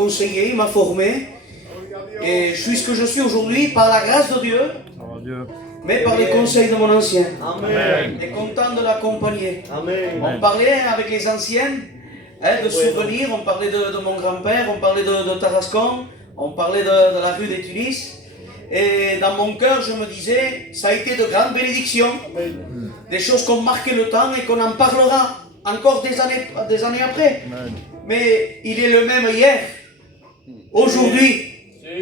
conseillé, il m'a formé. Et je suis ce que je suis aujourd'hui par la grâce de Dieu, mais par les conseils de mon ancien. Amen. Et content de l'accompagner. Amen. On parlait avec les anciens de souvenirs, on parlait de mon grand-père, on parlait de Tarascon, on parlait de la rue des Tunis. Et dans mon cœur, je me disais, ça a été de grandes bénédictions, des choses qui ont marqué le temps et qu'on en parlera encore des années après. Mais il est le même hier, aujourd'hui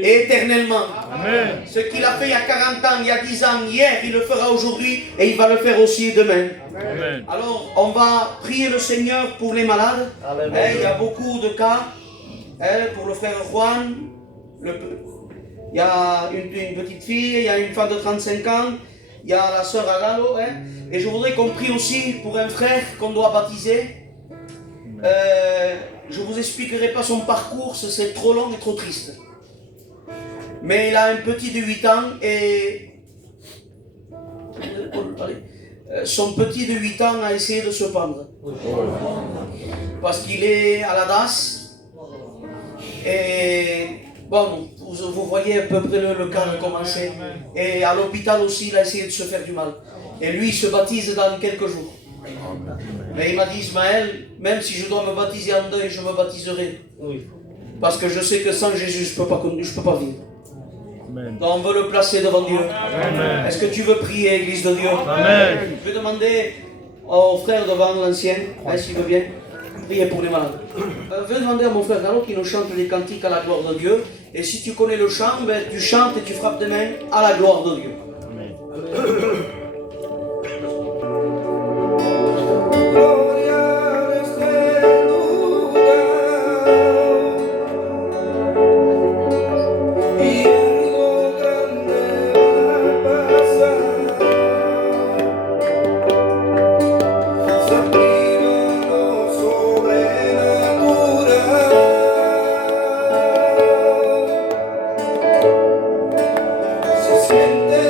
et éternellement. Amen. Ce qu'il a fait il y a 40 ans, il y a 10 ans, hier, il le fera aujourd'hui et il va le faire aussi demain. Amen. Alors, on va prier le Seigneur pour les malades. Il y a beaucoup de cas. Pour le frère Juan, il y a une petite fille, il y a une femme de 35 ans, il y a la sœur Agalo. Et je voudrais qu'on prie aussi pour un frère qu'on doit baptiser. Je ne vous expliquerai pas son parcours, c'est trop long et trop triste. Mais il a un petit de 8 ans et son petit de 8 ans a essayé de se pendre. Parce qu'il est à la DAS. Et bon, vous voyez à peu près le cas de commencer. Et à l'hôpital aussi, il a essayé de se faire du mal. Et lui, il se baptise dans quelques jours. Mais il m'a dit, Ismaël, même si je dois me baptiser en deuil, je me baptiserai. Parce que je sais que sans Jésus, je ne peux pas vivre. Donc on veut le placer devant Dieu. Amen. Est-ce que tu veux prier, Église de Dieu? Amen. Je vais demander au frère devant l'ancien, s'il veut bien, prier pour les malades. Je vais demander à mon frère Gallo qui nous chante les cantiques à la gloire de Dieu. Et si tu connais le chant, tu chantes et tu frappes des mains à la gloire de Dieu. Amen. Se siente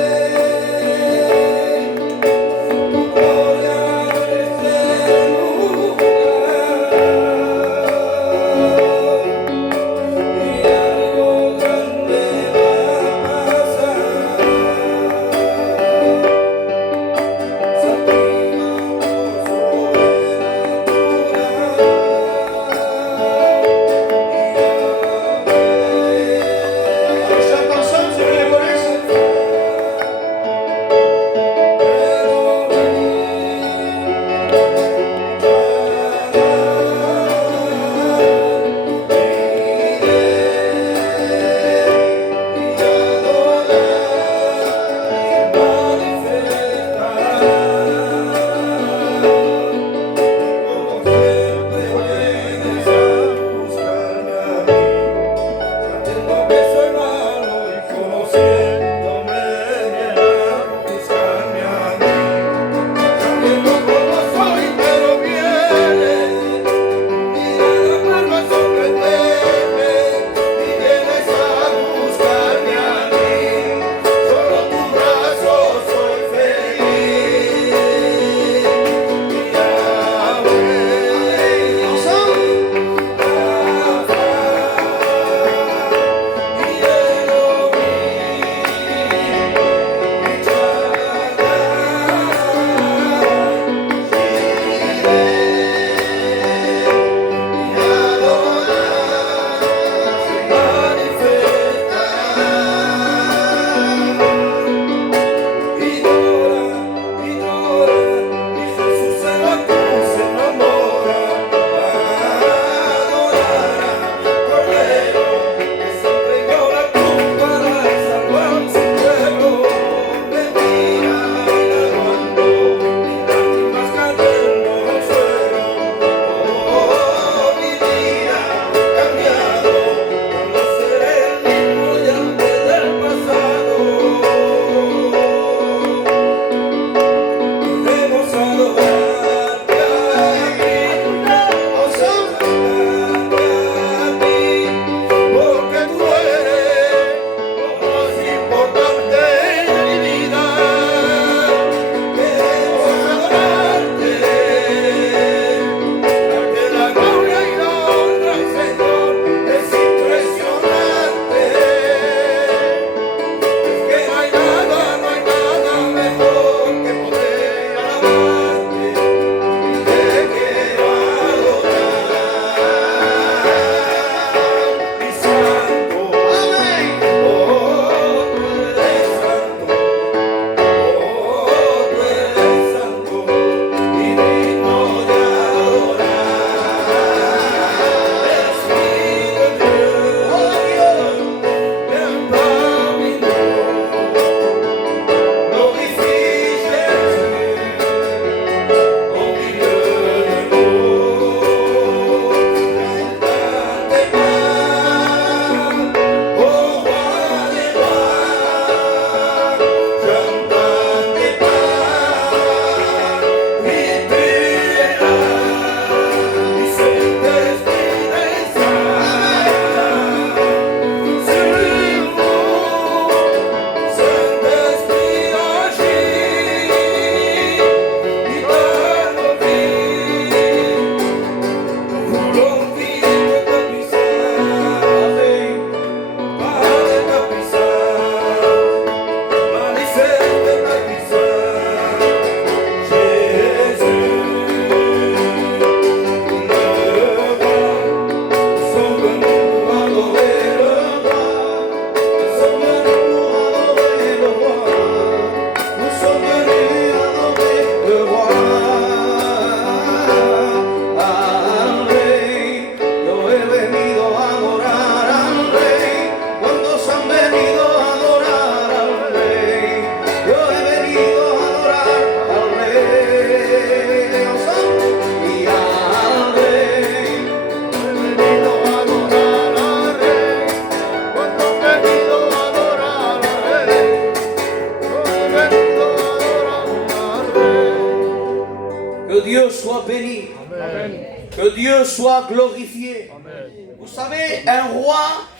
Que Dieu soit glorifié. Amen. Vous savez, un roi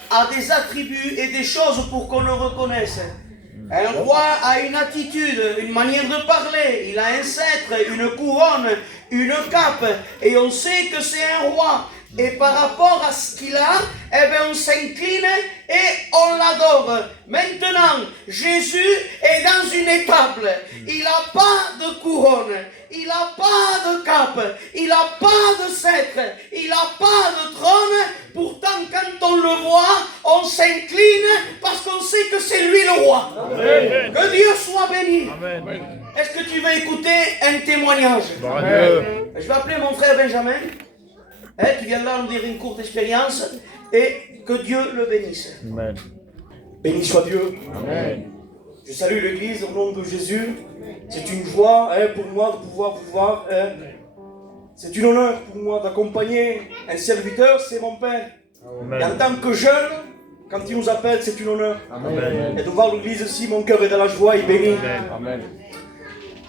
a des attributs et des choses pour qu'on le reconnaisse. Un roi a une attitude, une manière de parler, il a un sceptre, une couronne, une cape, et on sait que c'est un roi. Et par rapport à ce qu'il a, eh bien on s'incline et on l'adore. Maintenant, Jésus est dans une étape. Il n'a pas de couronne, il n'a pas de cape, il n'a pas de sceptre, il n'a pas de trône. Pourtant, quand on le voit, on s'incline parce qu'on sait que c'est lui le roi. Amen. Que Dieu soit béni. Amen. Est-ce que tu veux écouter un témoignage? Amen. Je vais appeler mon frère Benjamin, qui vient là nous dire une courte expérience, et que Dieu le bénisse. Amen. Béni soit Dieu. Amen. Je salue l'Église au nom de Jésus. C'est une joie pour moi de pouvoir vous voir. C'est un honneur pour moi d'accompagner un serviteur, c'est mon Père. Et en tant que jeune, quand il nous appelle, c'est un honneur. Amen. Et de voir l'Église ici, mon cœur est dans la joie et béni. Amen.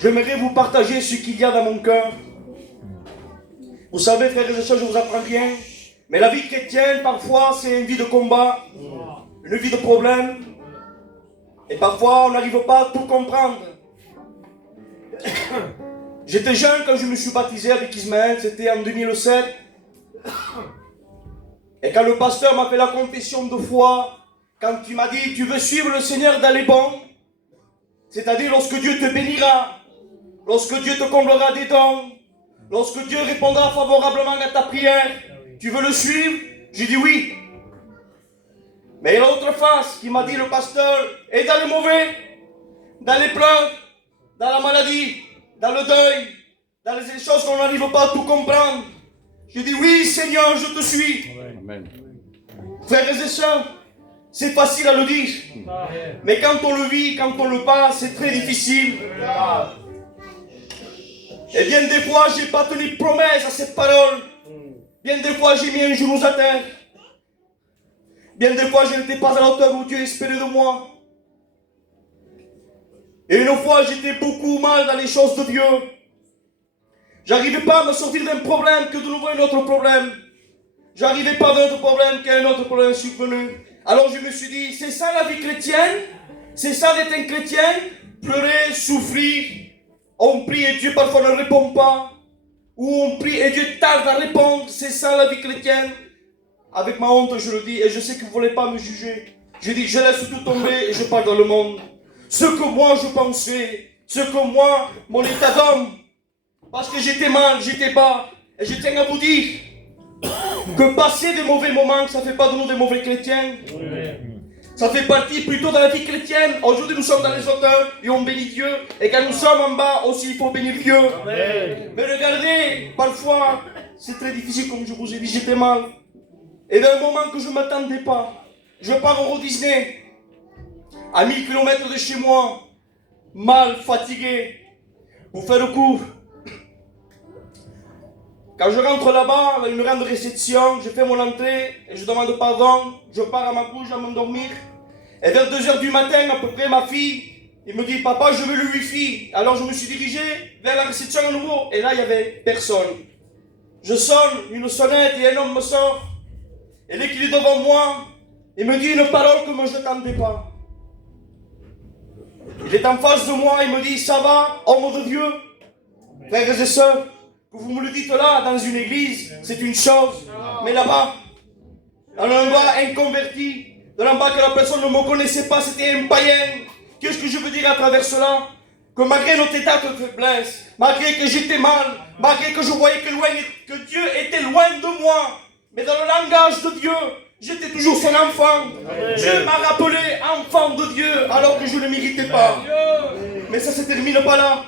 J'aimerais vous partager ce qu'il y a dans mon cœur. Vous savez, frères et sœurs, je vous apprends bien. Mais la vie chrétienne, parfois, c'est une vie de combat, une vie de problèmes. Et parfois, on n'arrive pas à tout comprendre. J'étais jeune quand je me suis baptisé avec Ismaël, c'était en 2007. Et quand le pasteur m'a fait la confession de foi, quand il m'a dit, tu veux suivre le Seigneur dans les bons, c'est-à-dire lorsque Dieu te bénira, lorsque Dieu te comblera des dons, lorsque Dieu répondra favorablement à ta prière, tu veux le suivre? J'ai dit oui. Mais l'autre face qui m'a dit le pasteur est dans le mauvais, dans les pleurs, dans la maladie, dans le deuil, dans les choses qu'on n'arrive pas à tout comprendre. J'ai dit oui Seigneur, je te suis. Amen. Frères et sœurs, c'est facile à le dire. Mais quand on le vit, quand on le passe, c'est très difficile. Et bien des fois, j'ai pas tenu promesse à cette parole. Bien des fois, j'ai mis un genou à terre. Bien des fois, je n'étais pas à la hauteur où Dieu espérait de moi. Et une fois, j'étais beaucoup mal dans les choses de Dieu. J'arrivais pas à me sortir d'un problème que de nouveau un autre problème. J'arrivais pas d'un autre problème qu'un autre problème survenu. Alors je me suis dit, c'est ça la vie chrétienne? C'est ça d'être un chrétien? Pleurer, souffrir. On prie et Dieu parfois ne répond pas. Ou on prie et Dieu tarde à répondre. C'est ça la vie chrétienne? Avec ma honte, je le dis, et je sais que vous ne voulez pas me juger. Je dis, je laisse tout tomber et je pars dans le monde. Ce que moi je pensais, ce que moi, mon état d'homme, parce que j'étais mal, j'étais bas, et je tiens à vous dire que passer des mauvais moments, ça ne fait pas de nous des mauvais chrétiens. Ça fait partie plutôt de la vie chrétienne. Aujourd'hui, nous sommes dans les hauteurs et on bénit Dieu. Et quand nous sommes en bas aussi, il faut bénir Dieu. Amen. Mais regardez, parfois, c'est très difficile, comme je vous ai dit, j'étais mal. Et d'un moment que je ne m'attendais pas, je pars au Walt Disney, à 1000 km de chez moi, mal, fatigué, pour faire court. Quand je rentre là-bas, il me rend de réception, je fais mon entrée et je demande pardon, je pars à ma couche, je vais m'endormir. Et vers 2h du matin, à peu près, ma fille, il me dit, papa, je veux le wifi. Alors je me suis dirigé vers la réception à nouveau, et là, il n'y avait personne. Je sonne, une sonnette, et un homme me sort. Et dès qu'il est devant moi, il me dit une parole que moi je n'attendais pas. Il est en face de moi, il me dit, ça va, homme de Dieu? Frères et sœurs, que vous me le dites là, dans une église, c'est une chose. Mais là-bas, dans l'endroit inconverti, dans l'endroit que la personne ne me connaissait pas, c'était un païen. Qu'est-ce que je veux dire à travers cela? Que malgré notre état de faiblesse, malgré que j'étais mal, malgré que je voyais que Dieu était loin de moi, mais dans le langage de Dieu, j'étais toujours son enfant. Dieu m'a rappelé enfant de Dieu, alors que je ne méritais pas. Mais ça ne se termine pas là.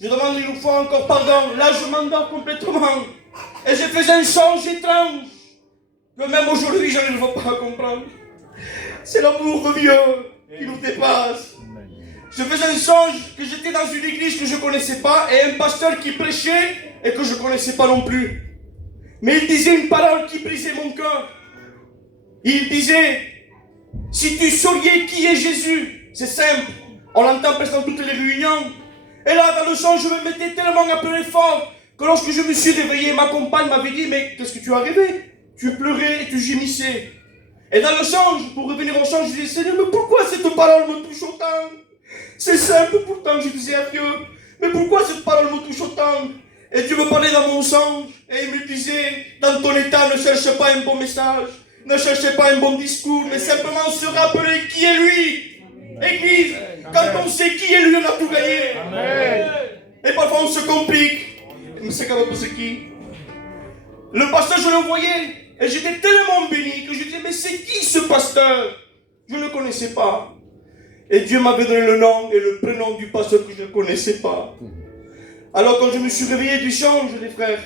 Je demande une fois encore pardon. Là, je m'endors complètement. Et je fais un songe étrange, que même aujourd'hui, je ne veux pas comprendre. C'est l'amour de Dieu qui nous dépasse. Je faisais un songe que j'étais dans une église que je ne connaissais pas et un pasteur qui prêchait et que je ne connaissais pas non plus. Mais il disait une parole qui brisait mon cœur. Il disait, si tu saurais qui est Jésus, c'est simple, on l'entend presque dans toutes les réunions. Et là, dans le songe, je me mettais tellement à pleurer fort que lorsque je me suis réveillé, ma compagne m'avait dit, mais qu'est-ce que tu as rêvé? Tu pleurais et tu gémissais. Et dans le songe, pour revenir au songe, je disais, Seigneur, mais pourquoi cette parole me touche autant? C'est simple pourtant, je disais à Dieu, mais pourquoi cette parole me touche autant? Et Dieu me parlait dans mon songe, et il me disait, dans ton état, ne cherche pas un bon message, ne cherchez pas un bon discours, mais simplement se rappeler qui est lui. Église, quand on sait qui est lui, on a tout gagné. Amen. Et parfois on se complique. Mais c'est quand même c'est qui? Le pasteur, je le voyais, et j'étais tellement béni que je disais, mais c'est qui ce pasteur? Je ne le connaissais pas. Et Dieu m'avait donné le nom et le prénom du pasteur que je ne connaissais pas. Alors quand je me suis réveillé du songe, les frères,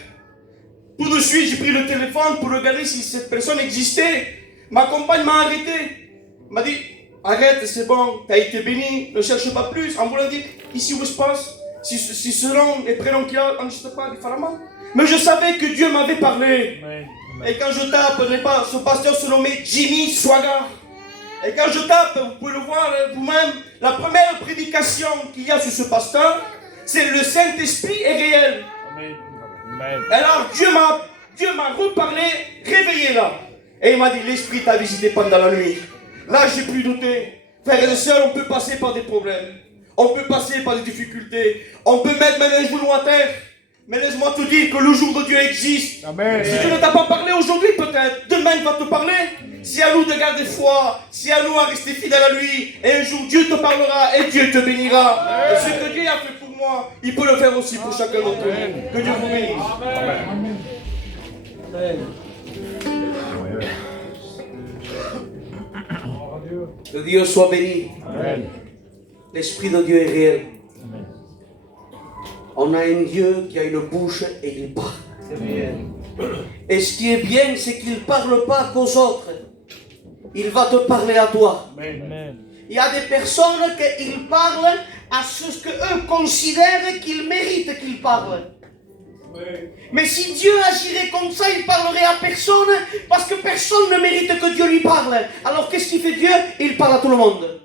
tout de suite j'ai pris le téléphone pour regarder si cette personne existait. Ma compagne m'a arrêté. Elle m'a dit, arrête, c'est bon, tu as été béni, ne cherche pas plus. En voulant dire, ici où se passe, si ce nom et prénom qu'il a, on ne sait pas différemment. Mais je savais que Dieu m'avait parlé. Amen. Et quand je tape, ce pasteur se nommait Jimmy Swaga. Et quand je tape, vous pouvez le voir vous-même, la première prédication qu'il y a sur ce pasteur, c'est le Saint-Esprit est réel. Amen. Amen. Alors Dieu m'a reparlé, réveillé là. Et il m'a dit, l'Esprit t'a visité pendant la nuit. Là, j'ai plus douté. Frères et sœurs, on peut passer par des problèmes. On peut passer par des difficultés. On peut mettre même un genou à terre. Mais laisse-moi te dire que le jour de Dieu existe. Amen. Si Dieu ne t'a pas parlé aujourd'hui, peut-être, demain il va te parler. C'est à nous de garder foi, c'est à nous à rester fidèles à lui. Et un jour Dieu te parlera et Dieu te bénira. Et ce que Dieu a fait pour moi, il peut le faire aussi pour chacun d'entre nous. Que Dieu vous bénisse. Que Dieu soit béni. Amen. L'Esprit de Dieu est réel. Amen. On a un Dieu qui a une bouche et il parle. Et ce qui est bien, c'est qu'il ne parle pas qu'aux autres. Il va te parler à toi. Amen. Il y a des personnes qui parlent à ce qu'eux considèrent qu'ils méritent qu'ils parlent. Mais si Dieu agirait comme ça, il parlerait à personne parce que personne ne mérite que Dieu lui parle. Alors qu'est-ce qu'il fait Dieu? Il parle à tout le monde.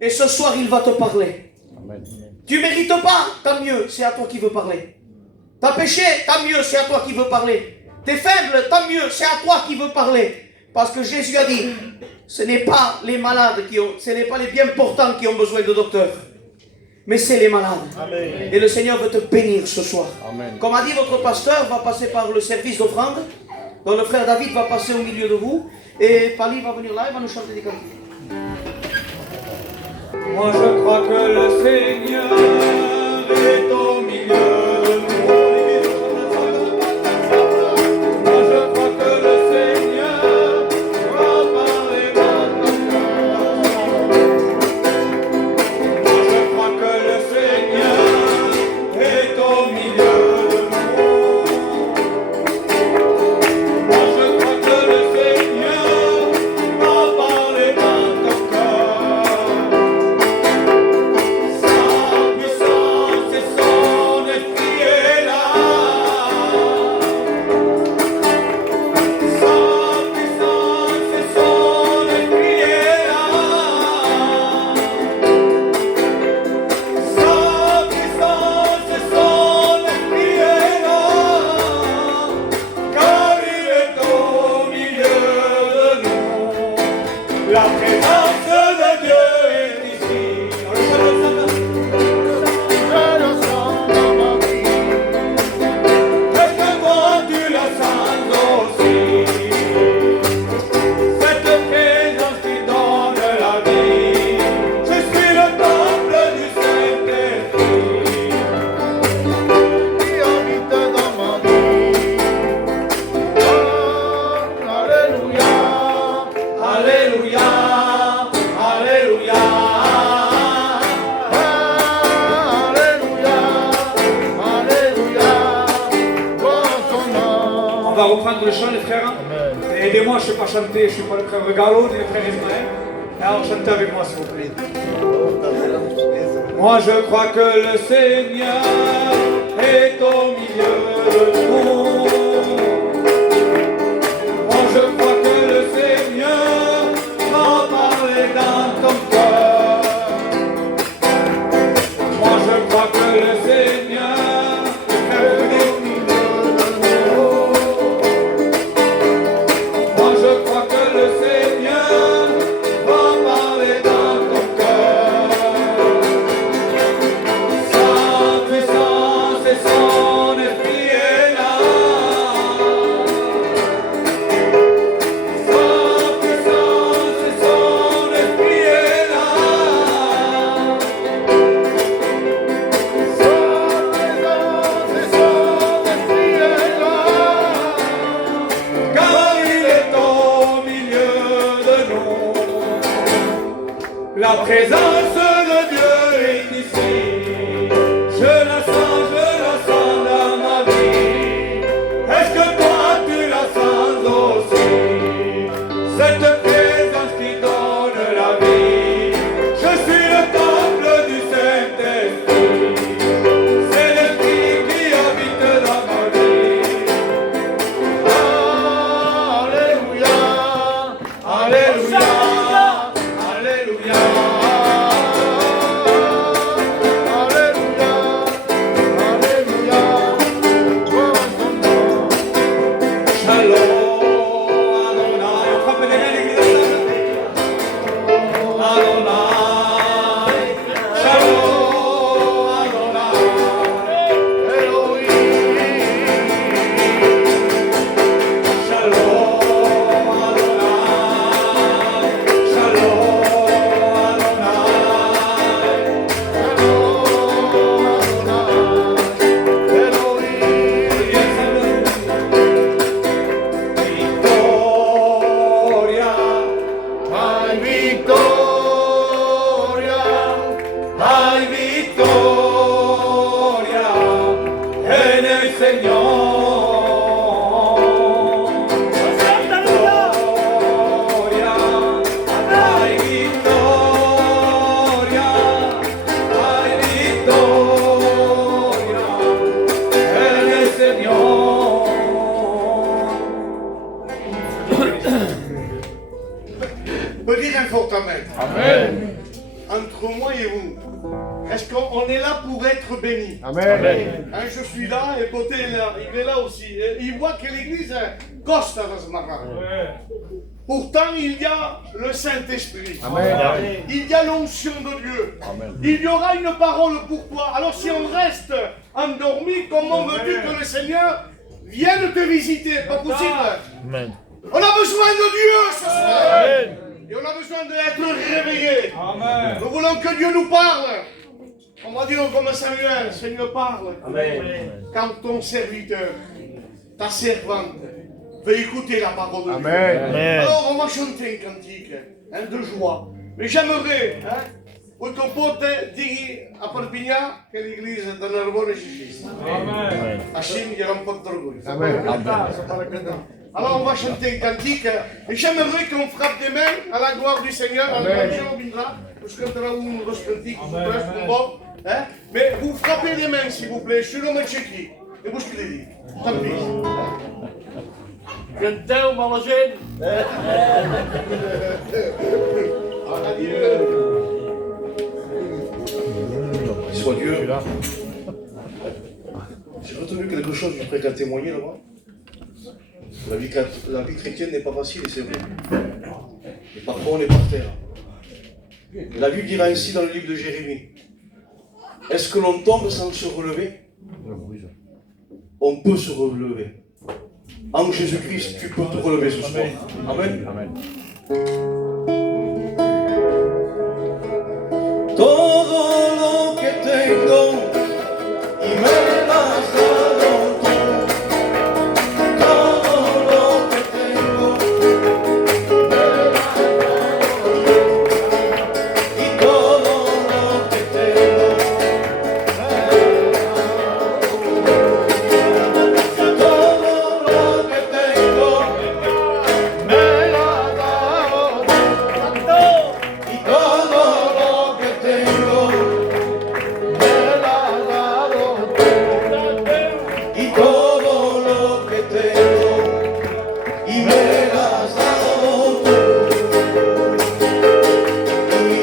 Et ce soir, il va te parler. Amen. Tu ne mérites pas, tant mieux, c'est à toi qui veut parler. T'as péché, tant mieux, c'est à toi qui veut parler. T'es faible, tant mieux, c'est à toi qui veut parler. Parce que Jésus a dit, ce n'est pas les malades ce n'est pas les bien portants qui ont besoin de docteurs, mais c'est les malades. Amen. Et le Seigneur veut te bénir ce soir. Amen. Comme a dit votre pasteur, va passer par le service d'offrande. Donc le frère David va passer au milieu de vous. Et Pali va venir là, il va nous chanter des cantiques. Moi je crois que le Seigneur est au milieu de nous. Moi je crois que le Seigneur va parler dans ton cœur. Moi je crois que le Seigneur est au milieu de nous. Moi je crois que le Seigneur va parler dans ton cœur. Sa puissance et son esprit est là. Sa puissance et son esprit est là. Sa puissance et son esprit est là. Car il est au milieu de nous. La présence de Dieu est ici. Je le sens dans ma vie. Est-ce que toi tu la sens aussi? Cette présence qui donne la vie. Je suis le temple du Saint-Esprit qui habite dans ma vie. Oh, alléluia, alléluia, alléluia. On va reprendre le chant, les frères. Aidez-moi, je ne sais pas chanter, je ne suis pas le frère Regalo, ni le frère Ismaël. Alors chantez avec moi, s'il vous plaît. Moi je crois que le Seigneur est au milieu de nous. Moi je crois que le Seigneur va parler dans ton cœur. Moi je crois que le Seigneur, La présence de Dieu est ici. Je la sens dans ma vie. Est-ce que toi tu la sens aussi? Cette présence qui donne la vie. Je suis le temple du Saint-Esprit. C'est l'Esprit qui habite dans ma vie. Alléluia, Alléluia, Alléluia. On peut dire un fort amen. Amen. Entre moi et vous, est-ce qu'on est là pour être béni? Amen. Hein, je suis là et côté là, il est là aussi. Et il voit que l'église costa dans ce matin. Pourtant, il y a le Saint-Esprit. Amen. Il y a l'onction de Dieu. Amen. Il y aura une parole pour toi. Alors si on reste endormi, comment veux-tu que le Seigneur vienne te visiter? Pas possible. Amen. On a besoin de Dieu ce soir. Amen. Et on a besoin d'être réveillés. Amen. Nous voulons que Dieu nous parle. On va dire comme Samuel, Seigneur parle. Amen. Quand ton serviteur, ta servante, veut écouter la parole de Dieu. Amen. Alors on va chanter un cantique de joie. Mais j'aimerais, pour ton pote dire à Perpignan que l'église est dans le bon Jésus. Amen. Hachim, il y a un peu d'orgueil. Amen. Alors on va chanter un cantique. Et j'aimerais qu'on frappe des mains à la gloire du Seigneur. Amen. Nous canterons un dos cantiques, bon. Mais vous frappez les mains s'il vous plaît. Je suis l'homme tchéqui. Et vous, je te l'ai dit. Tant pis. Canteu, mama gent. Adieu. Soit Dieu. J'ai retenu quelque chose, je voudrais qu'à témoigner là-bas. La vie chrétienne n'est pas facile, et c'est vrai. Et parfois on est par terre. Et la Bible dira ainsi dans le livre de Jérémie. Est-ce que l'on tombe sans se relever? On peut se relever. En Jésus-Christ, tu peux te relever ce soir. Amen. Amen. Todo lo que tengo y me das dado tú. Todo lo que tengo me das dado tú. Y todo lo que tengo me das dado tú. Todo lo que tengo me lo has dado tú. Y todo lo que tengo me lo has dado tú. Y todo lo que tengo y me lo has dado tú. Y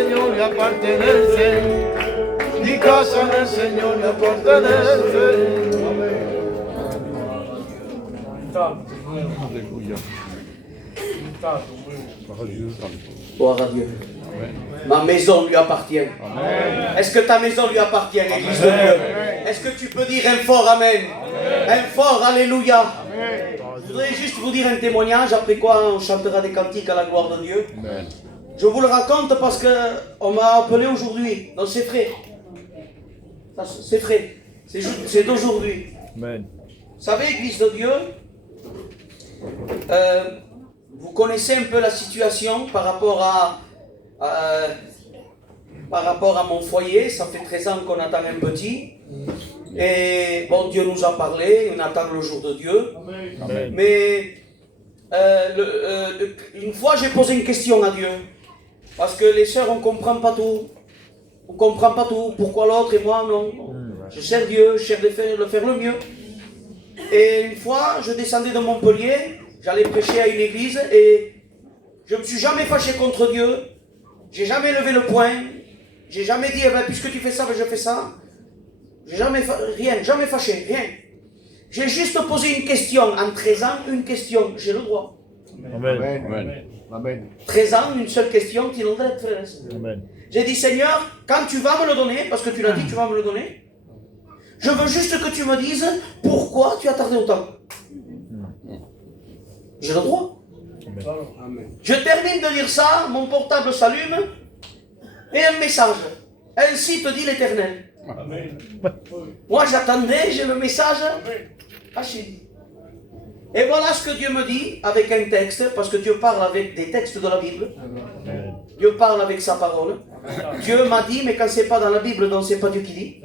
Señor le pertenece. Mi casa del Señor le pertenece. Gloire à Dieu. Ma maison lui appartient. Est-ce que ta maison lui appartient, Église de Dieu? Est-ce que tu peux dire un fort Amen? Un fort Alléluia. Je voudrais juste vous dire un témoignage, après quoi on chantera des cantiques à la gloire de Dieu. Je vous le raconte parce qu'on m'a appelé aujourd'hui. Donc c'est frais. C'est frais. C'est d'aujourd'hui. Amen. Vous savez, Église de Dieu, vous connaissez un peu la situation par rapport à mon foyer. Ça fait 13 ans qu'on attend un petit. Et bon, Dieu nous a parlé, on attend le jour de Dieu. Amen. Mais une fois, j'ai posé une question à Dieu. Parce que les sœurs, on ne comprend pas tout. On ne comprend pas tout. Pourquoi l'autre et moi, non? Je sers Dieu, je cherche de faire le mieux. Et une fois, je descendais de Montpellier, j'allais prêcher à une église et je ne me suis jamais fâché contre Dieu. J'ai jamais levé le poing. J'ai jamais dit, eh ben, puisque tu fais ça, ben, je fais ça. J'ai jamais jamais fâché, rien. J'ai juste posé une question. En 13 ans, une question. J'ai le droit. Amen. Amen. Amen. 13 ans, une seule question, tu n'en as frère. Amen. J'ai dit, Seigneur, quand tu vas me le donner, parce que tu l'as dit, tu vas me le donner, je veux juste que tu me dises pourquoi tu as tardé autant. J'ai le droit. Amen. Je termine de dire ça, mon portable s'allume, et un message. Ainsi te dit l'Éternel. Moi j'attendais, j'ai le message. Achille. Et voilà ce que Dieu me dit avec un texte, parce que Dieu parle avec des textes de la Bible. Amen. Dieu parle avec sa parole. Dieu m'a dit, mais quand c'est pas dans la Bible, donc c'est pas Dieu qui dit.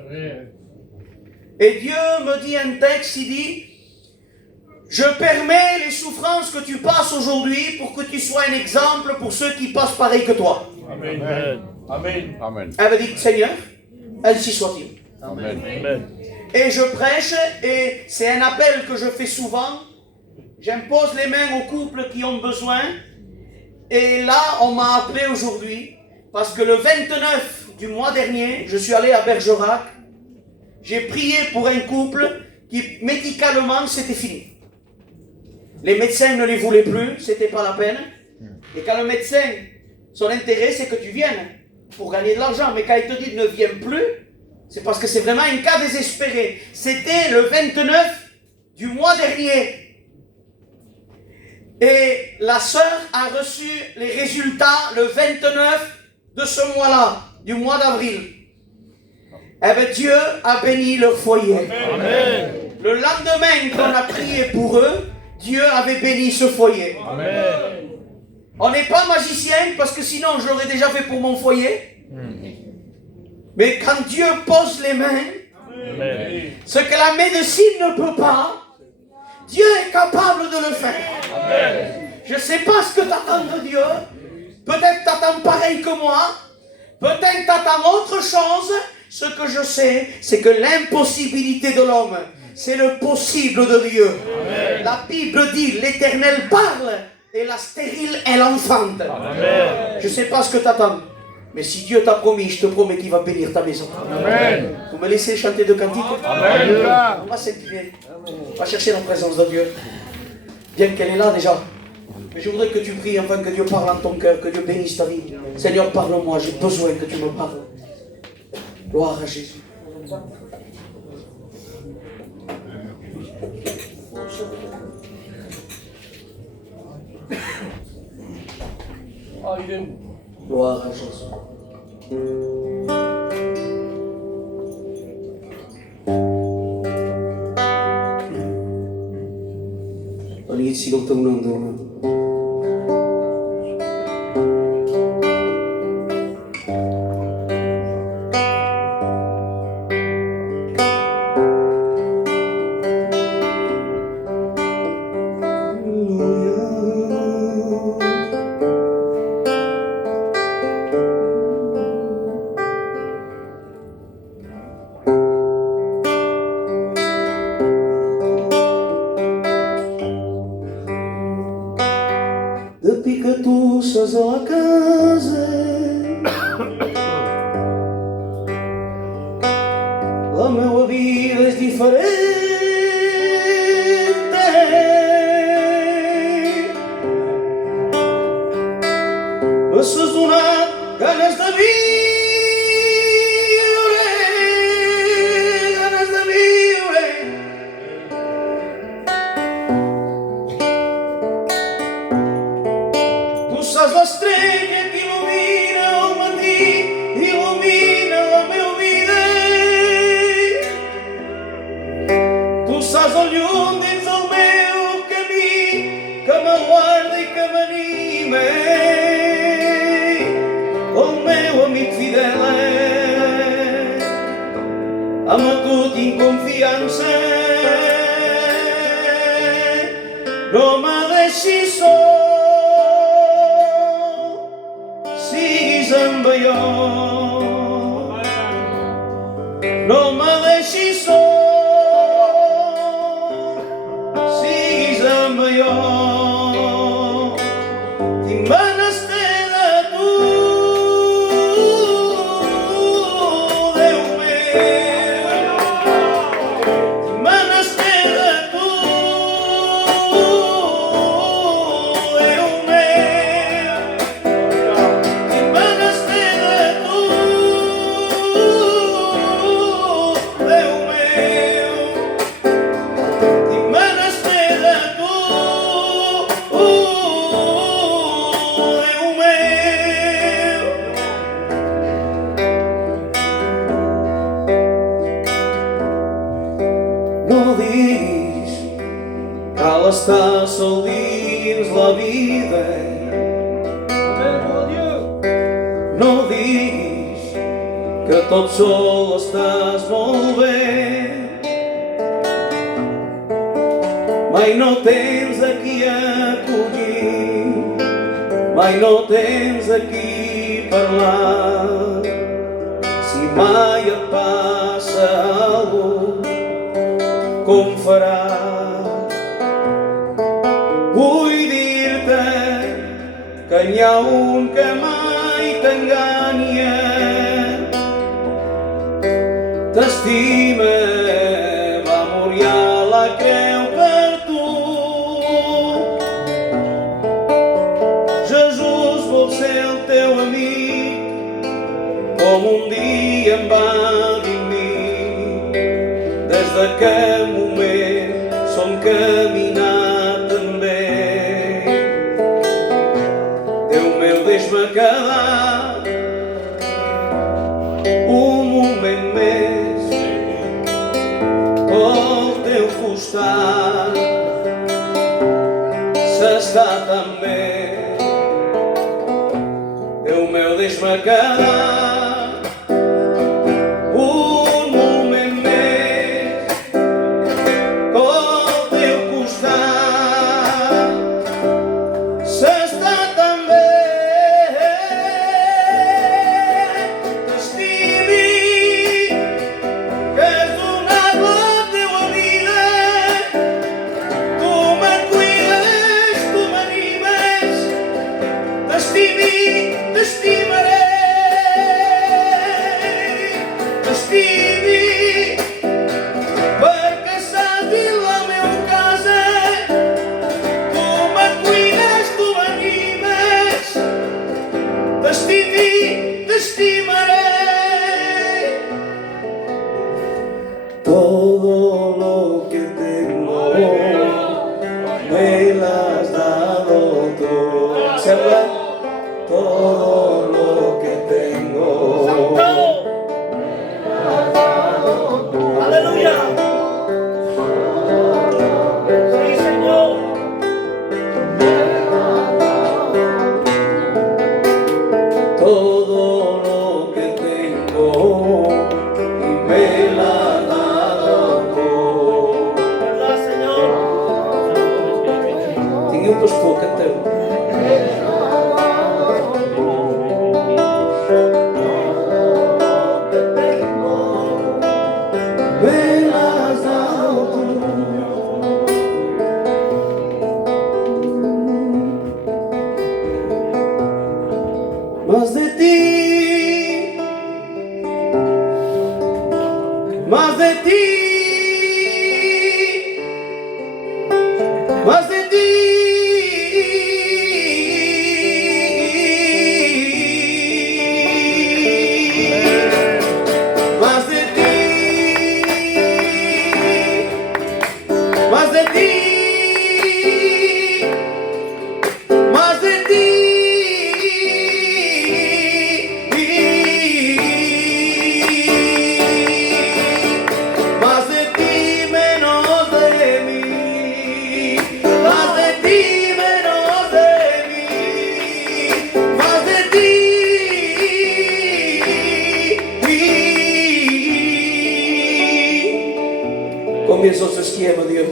Et Dieu me dit un texte, il dit, je permets les souffrances que tu passes aujourd'hui pour que tu sois un exemple pour ceux qui passent pareil que toi. Amen. Amen. Amen. Elle me dit, Seigneur, ainsi soit-il. Amen. Amen. Et je prêche, et c'est un appel que je fais souvent. J'impose les mains aux couples qui ont besoin. Et là, on m'a appelé aujourd'hui, parce que le 29 du mois dernier, je suis allé à Bergerac. J'ai prié pour un couple qui, médicalement, c'était fini. Les médecins ne les voulaient plus, c'était pas la peine. Et quand le médecin, son intérêt, c'est que tu viennes pour gagner de l'argent. Mais quand il te dit ne viens plus, c'est parce que c'est vraiment un cas désespéré. C'était le 29 du mois dernier. Et la sœur a reçu les résultats le 29 de ce mois-là, du mois d'avril. Eh bien, Dieu a béni leur foyer. Amen. Le lendemain qu'on a prié pour eux, Dieu avait béni ce foyer. Amen. On n'est pas magicien, parce que sinon je l'aurais déjà fait pour mon foyer. Mais quand Dieu pose les mains, Amen. ce que la médecine ne peut pas, Dieu est capable de le faire. Amen. Je ne sais pas ce que tu attends de Dieu. Peut-être tu attends pareil que moi. Peut-être tu attends autre chose. Ce que je sais, c'est que l'impossibilité de l'homme, c'est le possible de Dieu. Amen. La Bible dit, l'Éternel parle et la stérile, elle enfante. Amen. Je ne sais pas ce que tu attends. Mais si Dieu t'a promis, je te promets qu'il va bénir ta maison. Amen. Vous me laissez chanter deux cantiques? Amen. On va s'incliner. On va chercher la présence de Dieu. Bien qu'elle est là déjà. Mais je voudrais que tu pries afin que Dieu parle en ton cœur, que Dieu bénisse ta vie. Seigneur, parle-moi, j'ai besoin que tu me parles. Gloire à Jésus. Gloire à Jésus. Inizi col tuo nome. teu amic fidel, amb tu tinc confiança. No me deixis sol, siguis amb jo. No me deixis sol, siguis amb jo. Tinc menester de tu, Déu meu. Tinc menester de tu, Déu meu. Tinc menester de tu, Déu meu. Tinc menester de tu, Déu meu. No diguis cal estar sol dins la vida. No diguis que tot sol estàs molt bé. Mai no tens a qui acollir, mai no tens a qui parlar. Si mai et passa alguna cosa, com faràs? Vull dir-te que n'hi ha un que mai t'enganya, t'estima, va morir a la creu per tu. Jesús vol ser el teu amic, com un dia em va dir a mi. Des d'aquell moment som caminat també. Déu meu, deixa-me quedar un moment més al teu costat. S'està tan bé. Déu meu, deixa-me quedar un moment més al teu costat. S'està tan bé. T'estimi, que has donat la teua vida. Tu me'n cuides, tu m'animes. T'estimi, t'estimaré. Combien sont ceux qui aiment Dieu?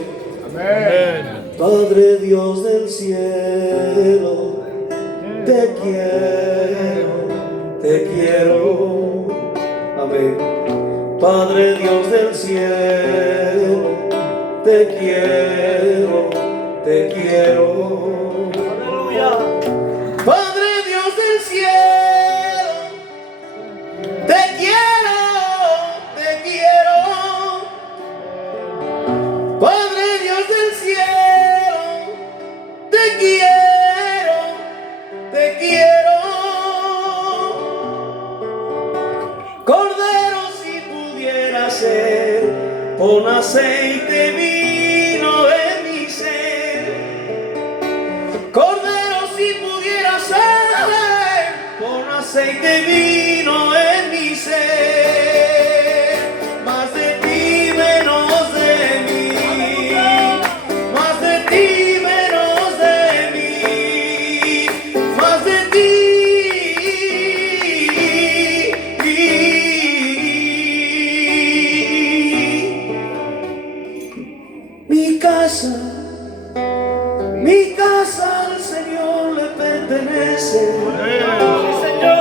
Amen. Padre Dios del cielo, te quiero, te quiero. Amén. Padre Dios del cielo, te quiero, te quiero. Aleluya. Padre Dios del cielo, te quiero, te quiero. Padre Dios del cielo, te quiero, te quiero. Cordero, si pudiera ser, pon aceite, vino en mi ser. Cordero, si pudiera ser, pon aceite, vino en mi ser. Más de ti, menos de mí. Más de ti, menos de mí. Más de ti. Mi casa al Señor le pertenece.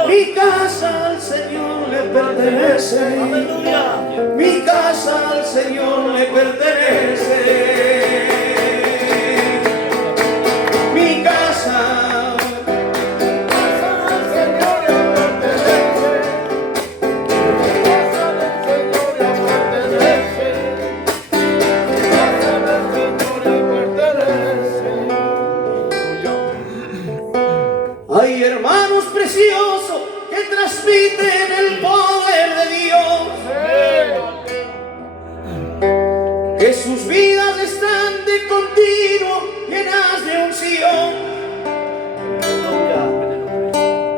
Mi casa al Señor le pertenece. Mi casa al Señor le pertenece. Mi casa. Hay hermanos preciosos que transmiten el poder de Dios, que sus vidas están de continuo llenas de unción.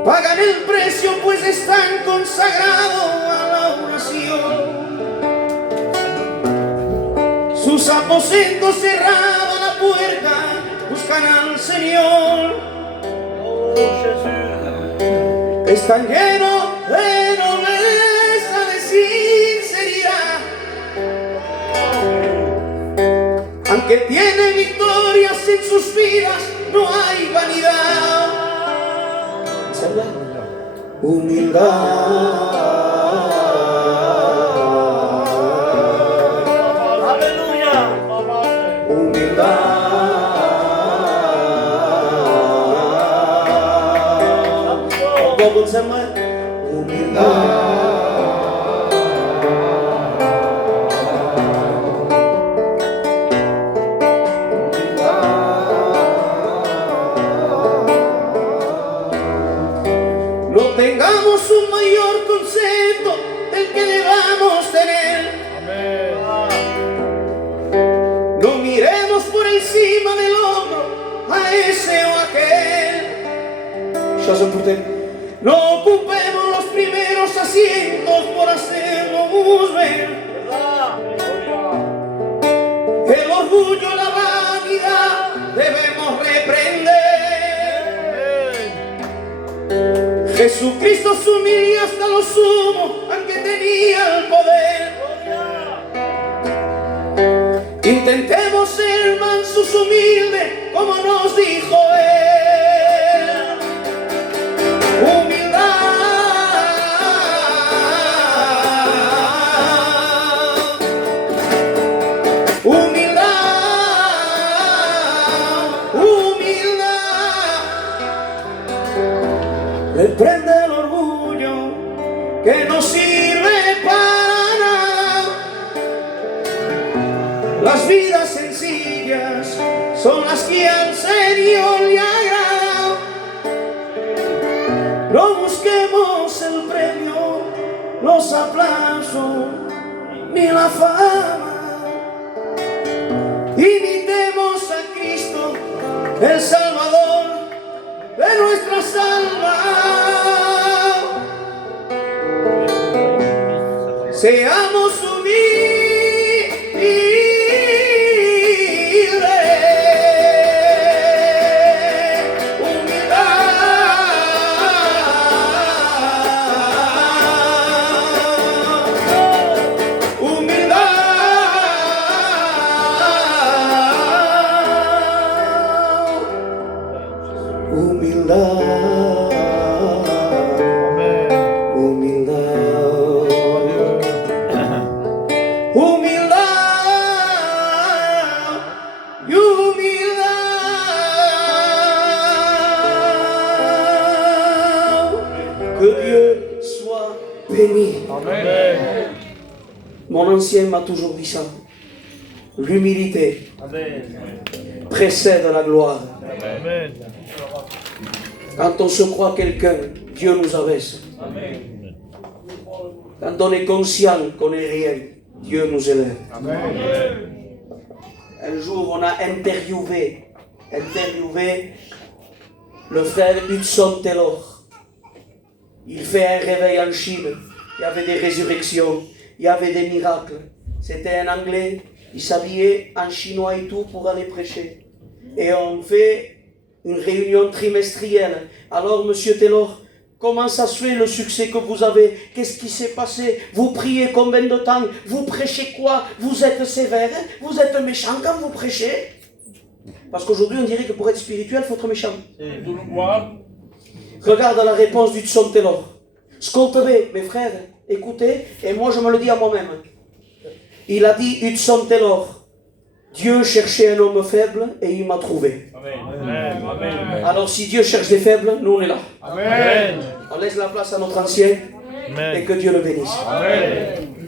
Pagan el precio pues están consagrados a la oración. Sus aposentos cerrados a la puerta buscan al Señor. Están llenos de nobleza, de sinceridad. Aunque tienen victorias en sus vidas, no hay vanidad. Humildad. Aleluya. Humildad. Humildad. No tengamos un mayor concepto del que debamos tener. No miremos por encima del hombro a ese o aquel. No ocupemos los primeros asientos por hacernos ver. El orgullo, la vanidad debemos reprender. Jesucristo se humilló hasta lo sumo, aunque tenía el poder. Intentemos ser mansos, humildes, como nos dijo Él. Humildad. Humildad. Humildad. Reprende el orgullo que no sirve para nada. Las vidas sencillas son las que al Señor le agradan. No busquemos el premio, los aplausos, ni la fama. Imitemos a Cristo, el Salvador de nuestras almas. Seamos humildes. béni. Amen. Mon ancien m'a toujours dit ça. L'humilité précède la gloire. Amen. Quand on se croit quelqu'un, Dieu nous abaisse. Quand on est conscient qu'on n'est rien, Dieu nous élève. Amen. Un jour, on a interviewé le frère Hudson Taylor. Il fait un réveil en Chine. Il y avait des résurrections, il y avait des miracles. C'était un Anglais, il s'habillait en chinois et tout pour aller prêcher. Et on fait une réunion trimestrielle. Alors, monsieur Taylor, comment ça se fait le succès que vous avez? Qu'est-ce qui s'est passé? Vous priez combien de temps? Vous prêchez quoi? Vous êtes sévère? Vous êtes méchant quand vous prêchez? Parce qu'aujourd'hui, on dirait que pour être spirituel, il faut être méchant. Regarde la réponse du Hudson Taylor. Scoltez, mes frères, écoutez, et moi je me le dis à moi-même. Il a dit, Hudson Taylor, Dieu cherchait un homme faible et il m'a trouvé. Amen. Alors si Dieu cherche des faibles, nous on est là. Amen. On laisse la place à notre ancien et que Dieu le bénisse. Amen.